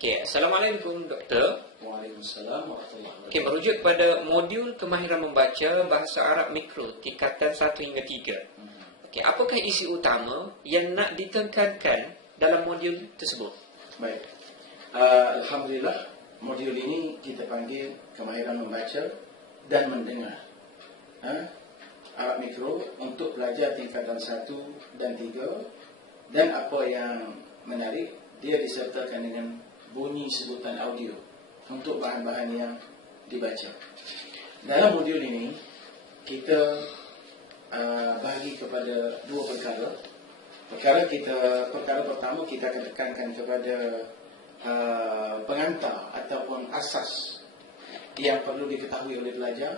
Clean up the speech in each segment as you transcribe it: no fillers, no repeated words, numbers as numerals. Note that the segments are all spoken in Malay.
Okey, Assalamualaikum Doktor. Waalaikumsalam warahmatullahi wabarakatuh. Okey, merujuk pada modul kemahiran membaca bahasa Arab mikro tingkatan 1 hingga 3. Okey, apakah isi utama yang nak ditekankan dalam modul tersebut? Baik. Alhamdulillah, modul ini kita panggil kemahiran membaca dan mendengar. Arab mikro untuk pelajar tingkatan 1 dan 3. Dan apa yang menarik, dia disertakan dengan bunyi sebutan audio untuk bahan-bahan yang dibaca. Dalam modul ini kita bahagi kepada dua perkara. Perkara pertama kita akan tekankan kepada pengantar ataupun asas yang perlu diketahui oleh pelajar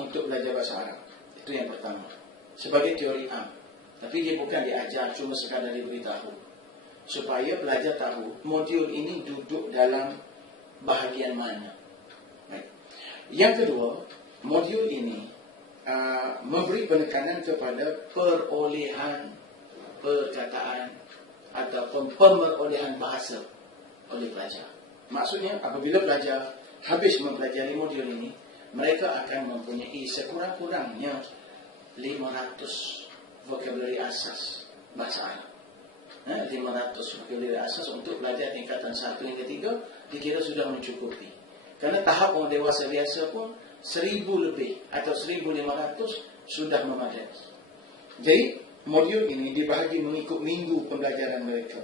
untuk belajar bahasa Arab. Itu yang pertama. Sebagai teori am. Tapi dia bukan diajar, cuma sekadar diberitahu. Supaya pelajar tahu modul ini duduk dalam bahagian mana. Baik. Yang kedua, modul ini memberi penekanan kepada perolehan perkataan ataupun pemerolehan bahasa oleh pelajar. Maksudnya apabila pelajar habis mempelajari modul ini, mereka akan mempunyai sekurang-kurangnya 500 vocabulary asas bahasa Arab. 500 vocabulary asas untuk pelajar tingkatan 1 hingga 3 dikira sudah mencukupi. Kerana tahap orang dewasa biasa pun 1000 lebih atau 1500 sudah memadai. Jadi modul ini dibahagi mengikut minggu pembelajaran mereka.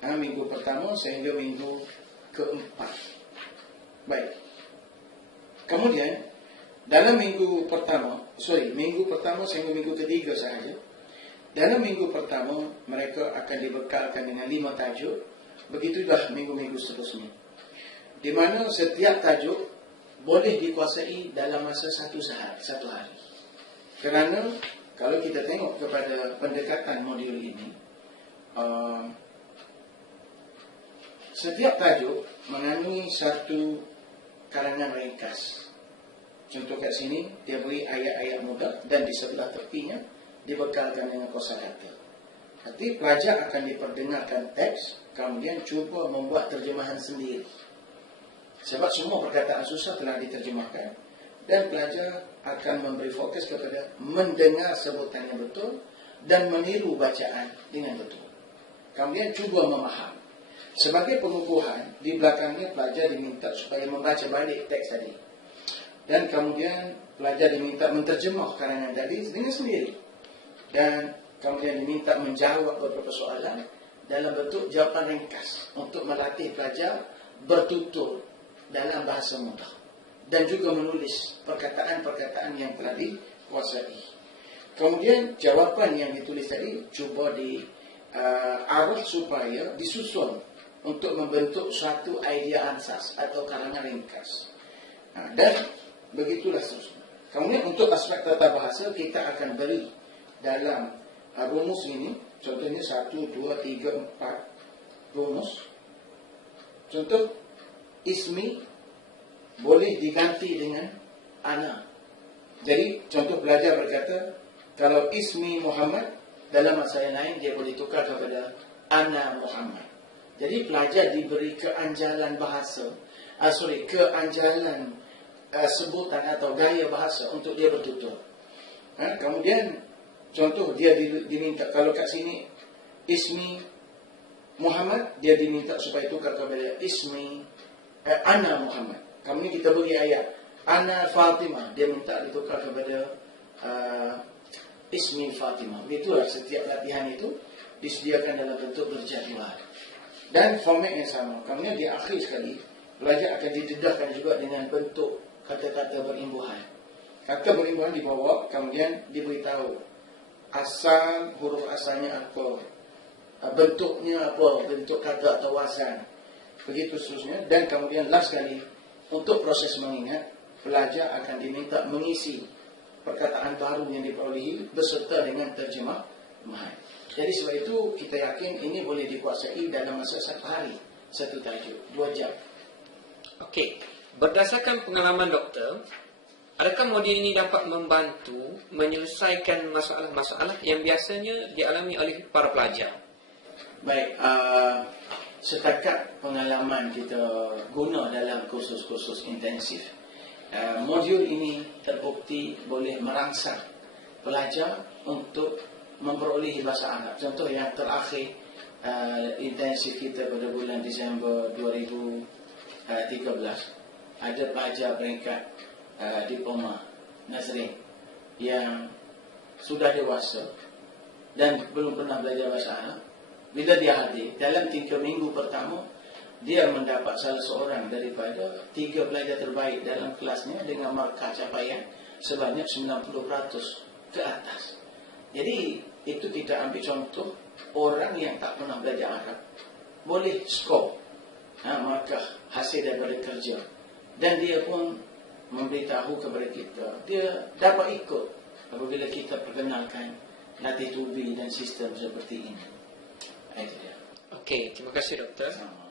Minggu pertama sehingga minggu keempat. Baik. Kemudian dalam minggu pertama sehingga minggu ketiga sahaja. Dalam minggu pertama mereka akan dibekalkan dengan 5 tajuk. Begitulah minggu-minggu seterusnya, di mana setiap tajuk boleh dikuasai dalam masa satu hari. Kerana kalau kita tengok kepada pendekatan modul ini, setiap tajuk mengandungi satu karangan ringkas. Contoh kat sini dia beri ayat-ayat mudah dan di sebelah tepinya dibekalkan dengan kosakata. Nanti pelajar akan diperdengarkan teks, kemudian cuba membuat terjemahan sendiri. Sebab semua perkataan susah telah diterjemahkan, dan pelajar akan memberi fokus kepada mendengar sebutan yang betul dan meniru bacaan dengan betul. Kemudian cuba memaham. Sebagai pengukuhan, di belakangnya pelajar diminta supaya membaca balik teks tadi. Dan kemudian pelajar diminta menterjemah karangan tadi dengan sendiri. Dan kemudian diminta menjawab beberapa soalan dalam bentuk jawapan ringkas untuk melatih pelajar bertutur dalam bahasa mudah dan juga menulis perkataan-perkataan yang telah dikuasai. Kemudian jawapan yang ditulis tadi cuba diarah supaya disusun untuk membentuk suatu idea ansas atau karangan ringkas. Dan begitulah seterusnya. Kemudian untuk aspek tata bahasa kita akan beri dalam rumus ini, contohnya 1, 2, 3, 4 rumus. Contoh, ismi boleh diganti dengan ana. Jadi contoh pelajar berkata, kalau ismi Muhammad, dalam masa yang lain dia boleh tukar kepada ana Muhammad. Jadi pelajar diberi keanjalan bahasa, keanjalan sebutan atau gaya bahasa untuk dia bertutur. Kemudian contoh dia diminta, kalau kat sini ismi Muhammad, dia diminta supaya tukar kepada ismi ana Muhammad. Kemudian kita beri ayat ana Fatimah, dia minta ditukar kepada ismi Fatimah. Itulah setiap latihan itu disediakan dalam bentuk berjadual dan format yang sama. Kemudian di akhir sekali pelajar akan didedahkan juga dengan bentuk kata-kata berimbuhan. Kata berimbuhan dibawa, kemudian diberitahu asal, huruf asalnya apa, bentuknya apa, bentuk kata atau wazan, begitu seterusnya. Dan kemudian last sekali, untuk proses mengingat, pelajar akan diminta mengisi perkataan baru yang diperolehi beserta dengan terjemahan. Jadi sebab itu kita yakin ini boleh dikuasai dalam masa 1 hari, 1 tajuk, 2 jam. Okey, berdasarkan pengalaman doktor, adakah modul ini dapat membantu menyelesaikan masalah-masalah yang biasanya dialami oleh para pelajar? Baik, setakat pengalaman kita guna dalam kursus-kursus intensif, modul ini terbukti boleh merangsang pelajar untuk memperolehi bahasa Arab. Contoh yang terakhir, intensif kita pada bulan Disember 2013, ada pelajar peringkat diploma Nazrin yang sudah dewasa dan belum pernah belajar bahasa Arab. Bila dia hadir, dalam 3 minggu pertama, dia mendapat salah seorang daripada 3 pelajar terbaik dalam kelasnya dengan markah capaian sebanyak 90% ke atas. Jadi, itu kita ambil contoh orang yang tak pernah belajar Arab boleh skor markah hasil daripada kerja. Dan dia pun memberitahu kepada kita, dia dapat ikut apabila kita perkenalkan latih tubi dan sistem seperti ini. Itu dia. Okey, terima kasih doktor. Sama.